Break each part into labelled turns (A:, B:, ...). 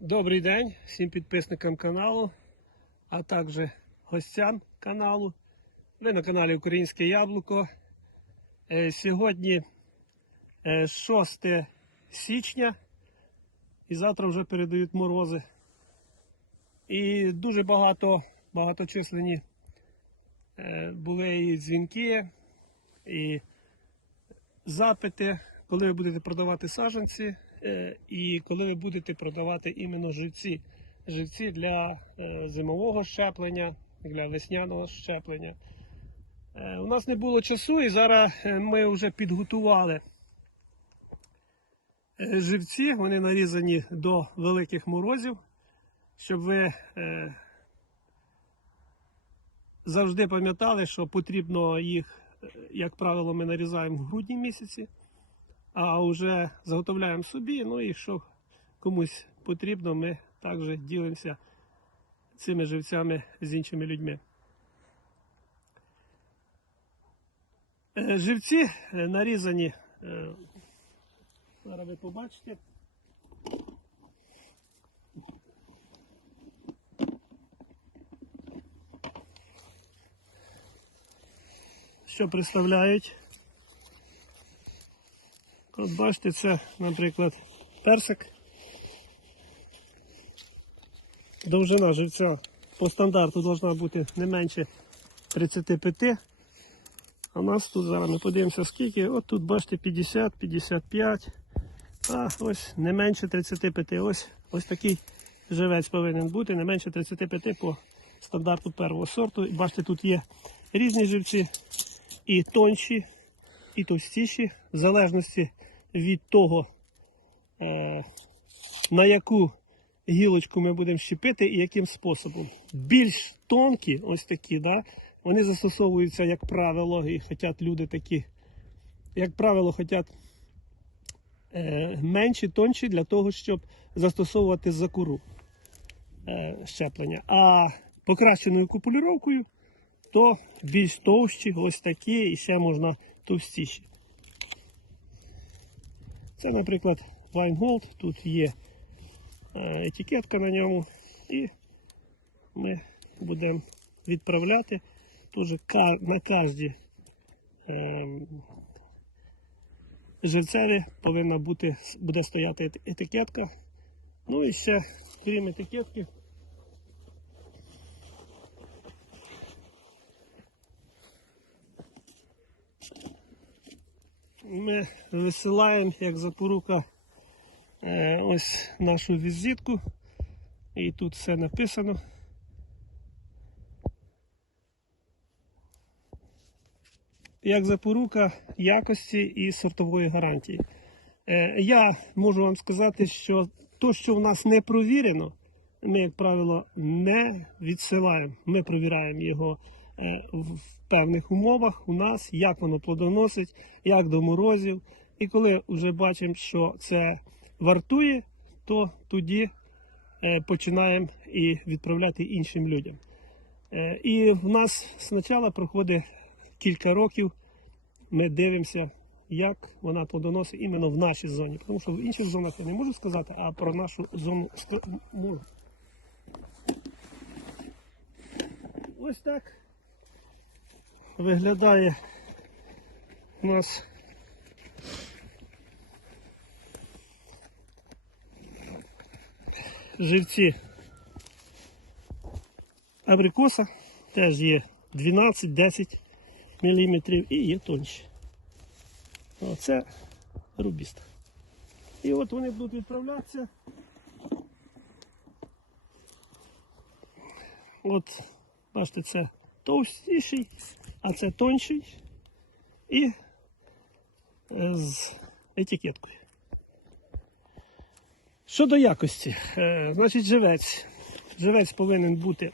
A: Добрий день всім підписникам каналу, а також гостям каналу. Ви на каналі Українське Яблуко. Е, Сьогодні е, 6 січня і завтра вже передають морози. І дуже багато багаточисленні е, були і дзвінки, і запити, коли ви будете продавати саджанці, е, і коли ви будете продавати іменно живці. Живці для е, зимового щеплення, для весняного щеплення. Е, У нас не було часу, і зараз е, ми вже підготували е, живці. Вони нарізані до великих морозів, щоб ви е, завжди пам'ятали, що потрібно їх, е, як правило, ми нарізаємо в грудні місяці, а вже заготовляємо собі. Ну і що комусь потрібно, ми також ділимося цими живцями з іншими людьми. Е, Живці е, нарізані. е, Зараз ви побачите. Що представляють? От бачите, це, наприклад, персик. Довжина живця по стандарту повинна бути не менше 35. А у нас тут зараз ми подивимося скільки. От тут бачите 50, 55. А ось не менше 35. Ось ось такий живець повинен бути, не менше 35 по стандарту першого сорту. І бачите, тут є різні живці, і тонші, і товстіші, в залежності від того, е, на яку гілочку ми будемо щепити і яким способом. Більш тонкі, ось такі, да, вони застосовуються, як правило, і хочуть люди такі, як правило, хочуть е, менші, тонші для того, щоб застосовувати закуру е, щеплення. А покращеною купулюровкою, то більш товщі, ось такі, і ще можна товстіші. Це, наприклад, Gold, тут є е, етикетка на ньому, і ми будемо відправляти. Тоже на кожній жерцеві повинна бути, буде стояти етикетка. Ну і ще, крім етикетки, ми висилаємо як запорука е, ось нашу візитку. І тут все написано. Як запорука якості і сортової гарантії. Е, я можу вам сказати, що то, що в нас не провірено, ми, як правило, не відсилаємо. Ми провіряємо його в певних умовах у нас, як воно плодоносить, як до морозів. І коли вже бачимо, що це вартує, то тоді е, починаємо і відправляти іншим людям. Е, І в нас спочатку проходить кілька років, ми дивимося, як вона плодоносить іменно в нашій зоні. Тому що в інших зонах я не можу сказати, а про нашу зону можу. Ось так виглядає у нас живці абрикоса, теж є 12-10 мм і є тонші. Оце рубіст. І от вони будуть відправлятися. От, бачите, це товстіший, а це тонший і е, з етикеткою. Щодо якості, е, значить живець. Живець повинен бути,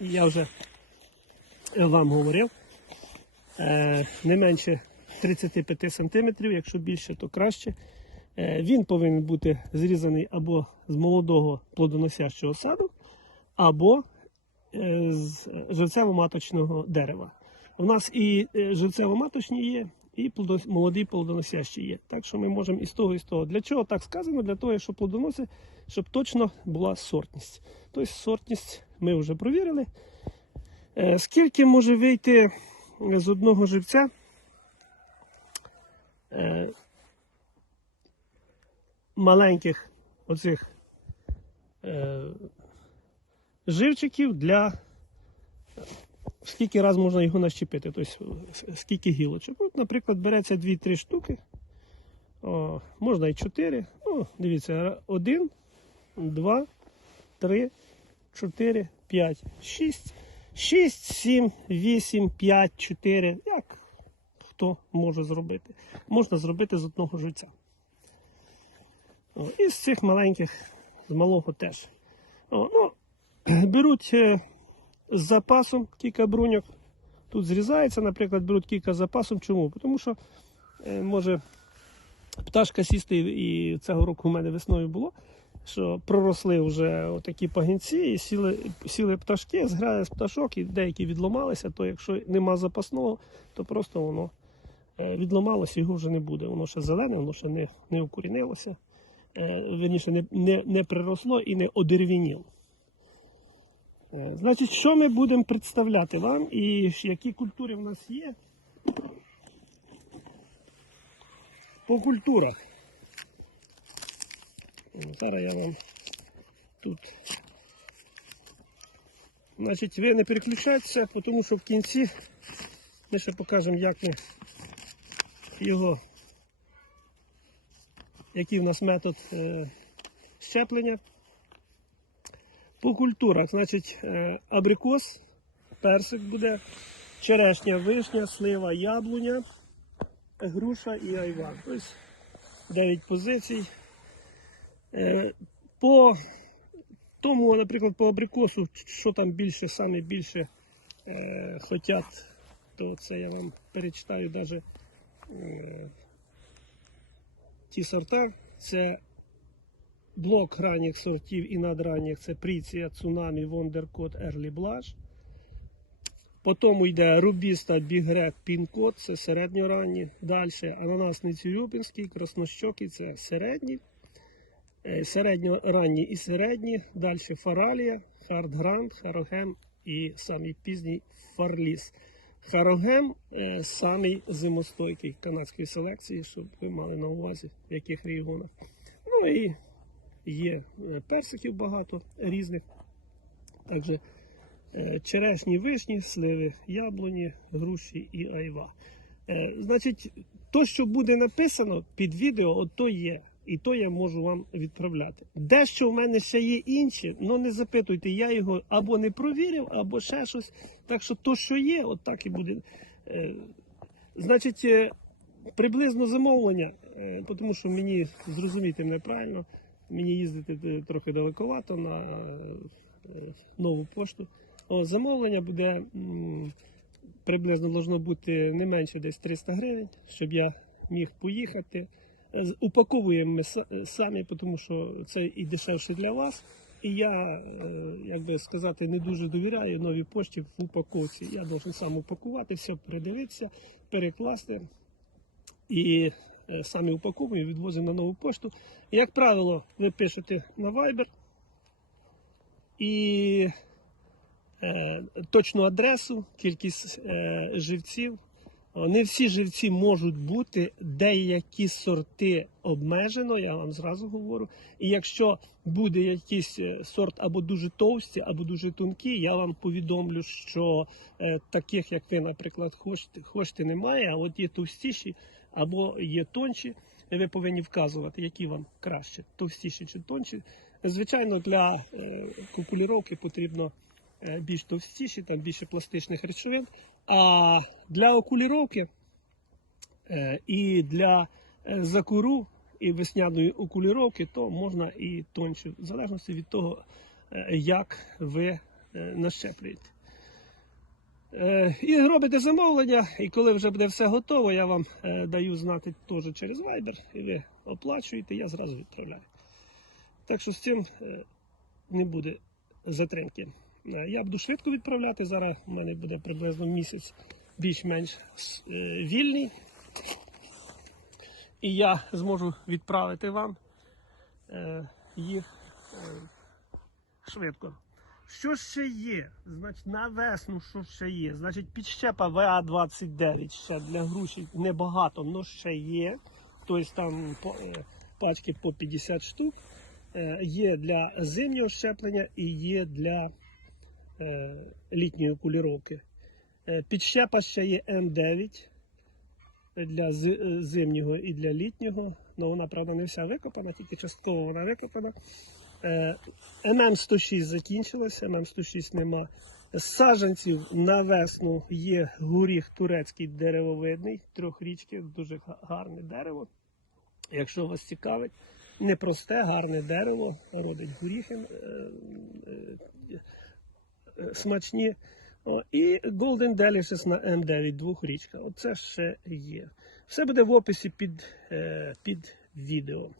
A: я вже вам говорив, е, не менше 35 см, якщо більше, то краще. Він повинен бути зрізаний або з молодого плодоносящого саду, або з живцево-маточного дерева. У нас і е, живцево-маточні є, і молоді плодоносящі є. Так що ми можемо і з того, і з того. Для чого так сказано? Для того, щоб плодоноси, щоб точно була сортність. Тобто сортність ми вже провірили. Е, Скільки може вийти з одного живця? Е, Маленьких оцих е, живчиків для скільки раз можна його нащепити, тобто скільки гілочок. От, наприклад, береться 2-3 штуки, о, можна і 4. Ну, дивіться, 1, 2, 3, 4, 5, 6, 6, 7, 8, 5, 4. Як хто може зробити? Можна зробити з одного живця. І з цих маленьких, з малого теж. О, ну, беруть е, з запасом кілька бруньок. Тут зрізається, наприклад, беруть кілька з запасом. Чому? Тому що е, може пташка сісти, і цього року у мене весною було, що проросли вже такі пагінці, і сіли, сіли пташки, зграє з пташок, і деякі відломалися, то якщо нема запасного, то просто воно е, відломалося, його вже не буде. Воно ще зелене, воно ще не, не укорінилося, е, верніше, не, не, не приросло і не одеревініло. Е, Значить, що ми будемо представляти вам і які культури в нас є? По культурах. Зараз я вам тут. Значить, ви не переключайтеся, тому що в кінці ми ще покажемо, як ми його, який в нас метод е, щеплення. По культурах, значить, е, абрикос, персик буде, черешня, вишня, слива, яблуня, груша і айва. Тобто 9 позицій. Е, По тому, наприклад, по абрикосу, що там більше, саме більше е, хотять, то це я вам перечитаю навіть е, ті сорта. Це Блок ранніх сортів і надранніх це Пріція, Цунамі, Вондеркот, Ерлі Блаш. Потім йде Рубіста, Бігрек, Пінкот, це середньоранні. Далі ананасний Цюрюпінський, Краснощокий це середні. Е, Середньоранні і середні. Далі Фаралія, Хардгранд, Харогем і самий пізній Фарліс. Харогем е, самий зимостойкий канадської селекції, щоб ви мали на увазі, в яких регіонах. Ну і є е, персиків багато різних. Також е, черешні, вишні, сливи, яблуні, груші і айва. Е, Значить, то, що буде написано під відео, то є. І то я можу вам відправляти. Дещо в мене ще є інші, але не запитуйте, я його або не провірив, або ще щось. Так що то, що є, от так і буде. Значить, приблизно замовлення, тому що мені зрозуміти мене правильно, мені їздити е, трохи далековато на е, нову пошту. О, замовлення буде приблизно должно бути не менше десь 300 гривень, щоб я міг поїхати. Е, Упаковуємо ми самі, тому що це і дешевше для вас. І я, е, як би сказати, не дуже довіряю новій пошті в упаковці. Я должен сам упакувати, все передивитися, перекласти і е, самі упаковуємо, відвозимо на нову пошту. Як правило, ви пишете на Viber і е, точну адресу, кількість е, живців. Не всі живці можуть бути, деякі сорти обмежено, я вам зразу говорю. І якщо буде якийсь е, сорт або дуже товсті, або дуже тонкі, я вам повідомлю, що е, таких, як ви, наприклад, хочете, хочете немає, а от є товстіші або є тонші. Ви повинні вказувати, які вам краще, товстіші чи тонші. Звичайно, для е, кукуліровки потрібно е, більш товстіші, там більше пластичних речовин. А для окуліровки е, і для е, закуру і весняної окуліровки, то можна і тонше, в залежності від того, е, як ви е, нащеплюєте. Е, І робите замовлення, і коли вже буде все готово, я вам е, даю знати теж через Viber, і ви оплачуєте, я зразу відправляю. Так що з цим е, не буде затримки. Я буду швидко відправляти. Зараз у мене буде приблизно місяць більш-менш вільний. І я зможу відправити вам їх швидко. Що ще є? Значить, на весну що ще є? Значить, підщепа ВА-29 ще для груші небагато, але ще є. Тобто там е, пачки по 50 штук. Е, Є для зимнього щеплення і є для е, літньої куліровки. Підщепа ще є М9 для зимнього і для літнього. Ну, вона, правда, не вся викопана, тільки частково вона викопана. Е, ММ106 закінчилося, ММ106 нема. З Саджанців на весну є горіх турецький деревовидний, трьохрічки, дуже гарне дерево. Якщо вас цікавить, непросте, гарне дерево, родить горіхи е, е, смачні. О, і Golden Delicious на М9 двохрічка. Оце ще є. Все буде в описі під, під відео.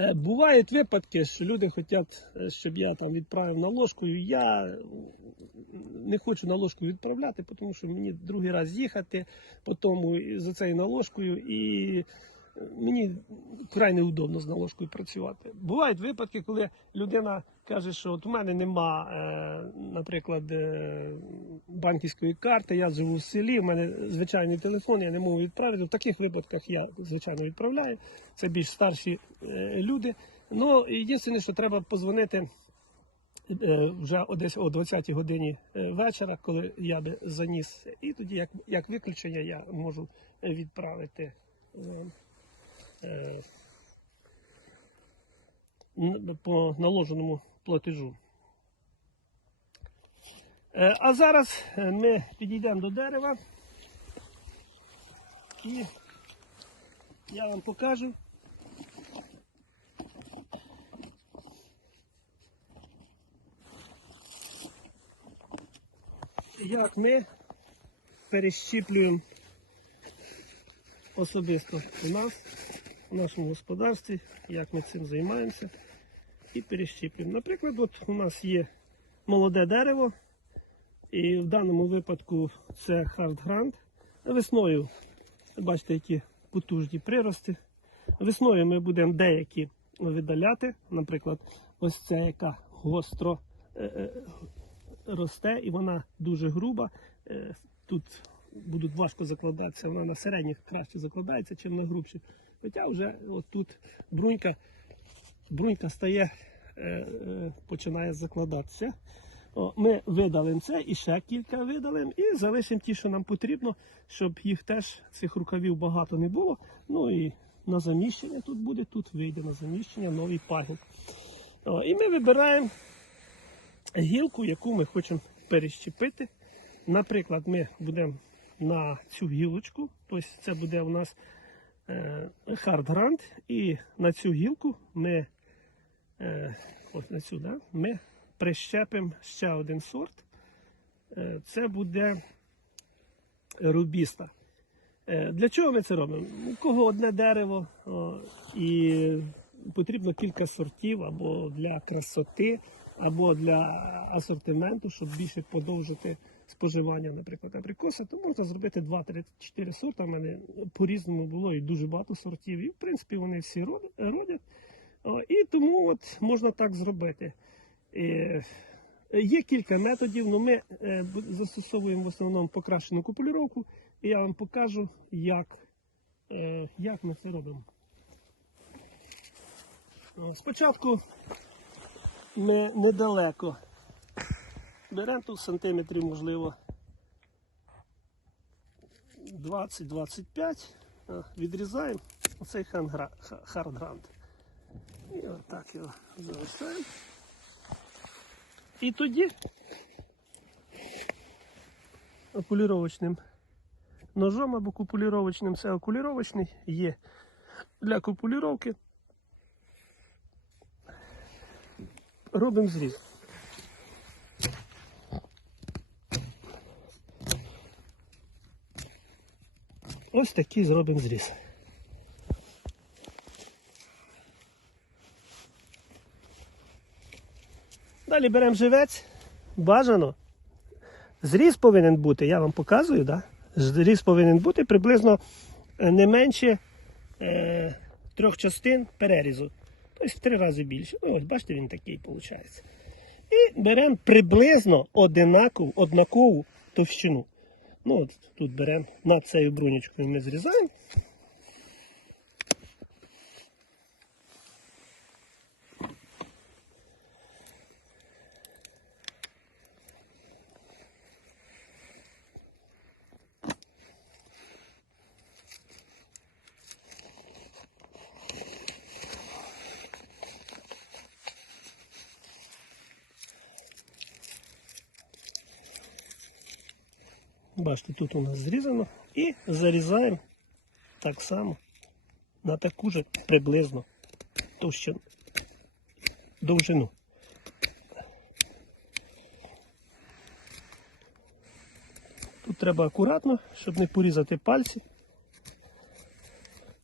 A: Е, Бувають випадки, що люди хочуть, е, щоб я там відправив наложкою. Я не хочу наложку відправляти, тому що мені другий раз їхати по тому за цією наложкою, і мені край неудобно з наложкою працювати. Бувають випадки, коли людина каже, що от у мене нема, е, наприклад, е, банківської карти, я живу в селі, у мене звичайний телефон, я не можу відправити. В таких випадках я, звичайно, відправляю. Це більш старші е, люди. Ну, єдине, що треба позвонити вже десь о 20 годині вечора, коли я би заніс, і тоді, як, як виключення, я можу відправити вам по наложеному платежу. Е, А зараз е, ми підійдемо до дерева і я вам покажу. Як ми перещіплюємо особисто у нас, в нашому господарстві, як ми цим займаємося і перещіплюємо. Наприклад, от у нас є молоде дерево, і в даному випадку це хардгрант. Весною, бачите, які потужні прирости. Весною ми будемо деякі видаляти. Наприклад, ось ця яка гостро е, е, росте і вона дуже груба. Е, Тут будуть важко закладатися, вона на середніх краще закладається, чим на грубших. Хоча вже тут брунька, брунька стає, е, е, починає закладатися. Ми видалимо це і ще кілька видалимо, і залишимо ті, що нам потрібно, щоб їх теж цих рукавів багато не було. Ну і на заміщення тут буде, тут вийде на заміщення новий пагін. І ми вибираємо гілку, яку ми хочемо перещепити. Наприклад, ми будемо на цю гілочку, тобто це буде у нас хардгрант, і на цю гілку ми, е, ось на цю, да, ми прищепимо ще один сорт. Е, Це буде рубіста. Е, Для чого ми це робимо? У кого одне дерево і потрібно кілька сортів або для красоти, або для асортименту, щоб більше подовжити споживання, наприклад, абрикоса, то можна зробити 2-3-4 сорта. У мене по-різному було і дуже багато сортів. І в принципі вони всі родять. І тому от можна так зробити. Е, Є кілька методів, але ми е, застосовуємо в основному покращену купулюровку, і я вам покажу, як, е, як ми це робимо. Спочатку ми недалеко беремо тут сантиметрів, можливо, 20-25, відрізаємо оцей хардгрант. І отак його залишаємо. І тоді окуліровочним ножом або купуліровочним, це окуліровочний є для купуліровки. Робимо зріз. Ось такий зробимо зріз. Далі беремо живець, бажано. Зріз повинен бути, я вам показую, да? Зріз повинен бути приблизно е, не менше е, трьох частин перерізу. Тобто в три рази більше. Ну, ось бачите, він такий виходить. І беремо приблизно одинакову, однакову товщину. Ну, от тут беремо над цією брунечкою ми зрізаємо. Бачите, тут у нас зрізано. І зарізаємо так само на таку же приблизно товщину, довжину. Тут треба акуратно, щоб не порізати пальці.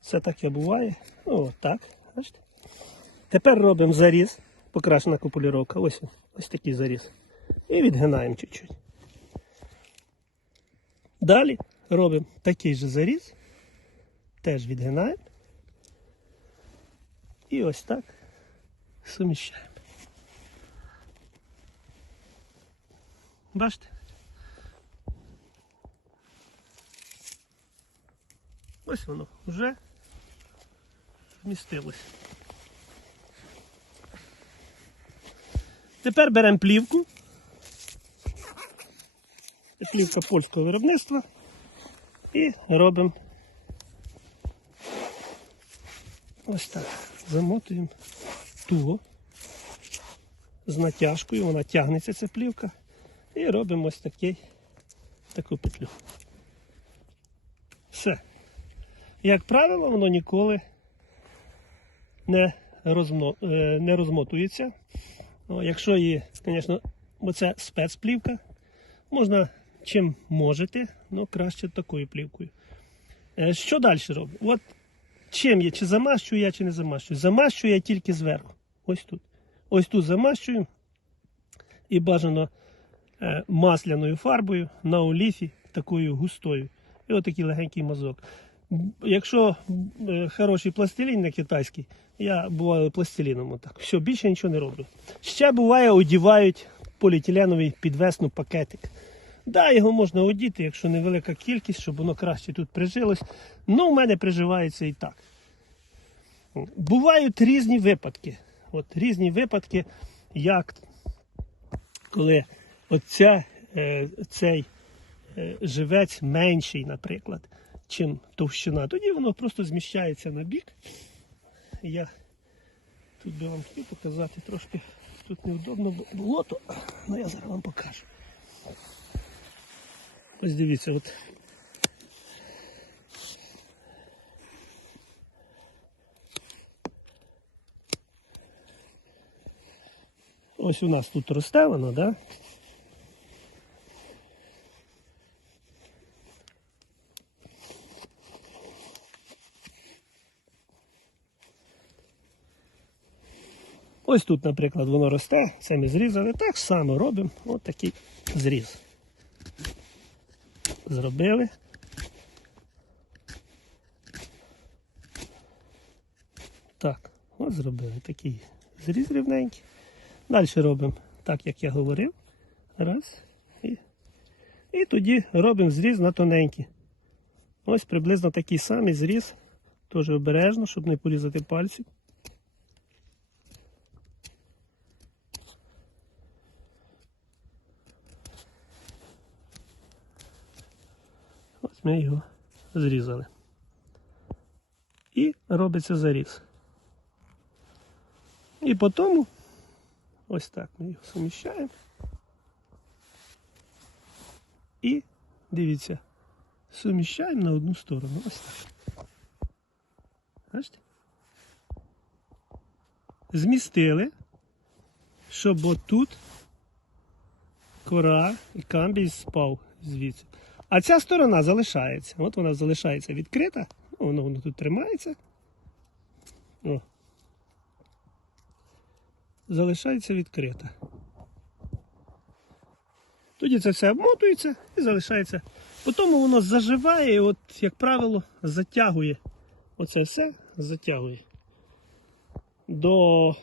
A: Це таке буває. О, так. Бачите? Тепер робимо заріз, покрашена копуліровка. Ось, ось такий заріз. І відгинаємо чуть-чуть. Далі робимо такий же заріз, теж відгинаємо. І ось так суміщаємо. Бачите? Ось воно вже вмістилось. Тепер беремо плівку. Плівка польського виробництва. І робимо ось так. Замотуємо туго з натяжкою, вона тягнеться ця плівка. І робимо ось такий, таку петлю. Все. Як правило, воно ніколи не, розмо, е, не розмотується. Якщо її, звісно, бо це спецплівка, можна чим можете, але краще такою плівкою. Е, Що далі роблю? От чим я, чи замащую я, чи не замащую. Замащую я тільки зверху. Ось тут. Ось тут замащую і бажано е, масляною фарбою на оліфі, такою густою. І отакий легенький мазок. Якщо е, хороший пластилін не китайський, я буваю пластиліном отак. Все, більше нічого не роблю. Ще буває, одівають поліетиленовий підвесну пакетик. Да, його можна одіти, якщо невелика кількість, щоб воно краще тут прижилось. Ну, в мене приживається і так. Бувають різні випадки. От різні випадки, як коли оця, е, цей е, живець менший, наприклад, чим товщина, тоді воно просто зміщається на бік. Я тут би вам хотів показати трошки тут неудобно було, то ну, я зараз вам покажу. Ось дивіться, от. Ось у нас тут росте воно, да? Ось тут, наприклад, воно росте, ми зрізали, так само робимо от такий зріз. Зробили. Так, от зробили такий зріз рівненький. Далі робимо так, як я говорив. Раз. І, і тоді робимо зріз на тоненький. Ось приблизно такий самий зріз. Теж обережно, щоб не порізати пальці. Ми його зрізали. І робиться заріз. І по тому ось так ми його суміщаємо. І дивіться, суміщаємо на одну сторону. Ось так. Бачите? Змістили, щоб отут кора і камбій спав звідси. А ця сторона залишається. От вона залишається відкрита. Воно, воно тут тримається. О. Залишається відкрита. Тоді це все обмотується і залишається Потім воно заживає, і от, як правило, затягує. Оце все затягує. До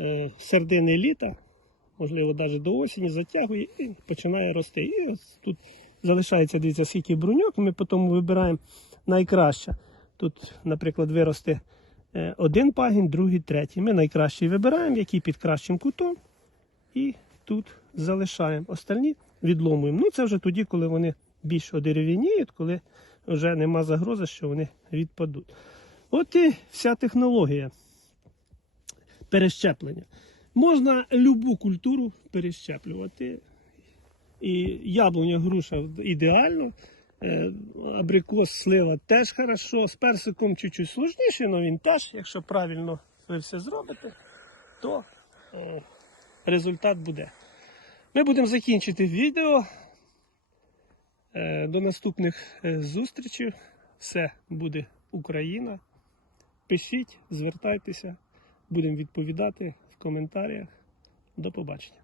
A: е, середини літа, можливо, навіть до осені, затягує і починає рости. І ось тут залишається, дивіться, скільки бруньок, ми потім вибираємо найкраще. Тут, наприклад, виросте е, один пагін, другий, третій. Ми найкращий вибираємо, який під кращим кутом, і тут залишаємо. Остальні відломуємо. Ну, це вже тоді, коли вони більш одерев'яніють, коли вже нема загрози, що вони відпадуть. От і вся технологія перещеплення. Можна любу культуру перещеплювати. І яблуня, груша ідеально. Е, Абрикос, слива теж хорошо. З персиком чуть-чуть сложніше, але він теж, якщо правильно ви все зробите, то е, результат буде. Ми будемо закінчити відео. Е, До наступних зустрічей. Все буде Україна. Пишіть, звертайтеся, будемо відповідати в коментарях. До побачення.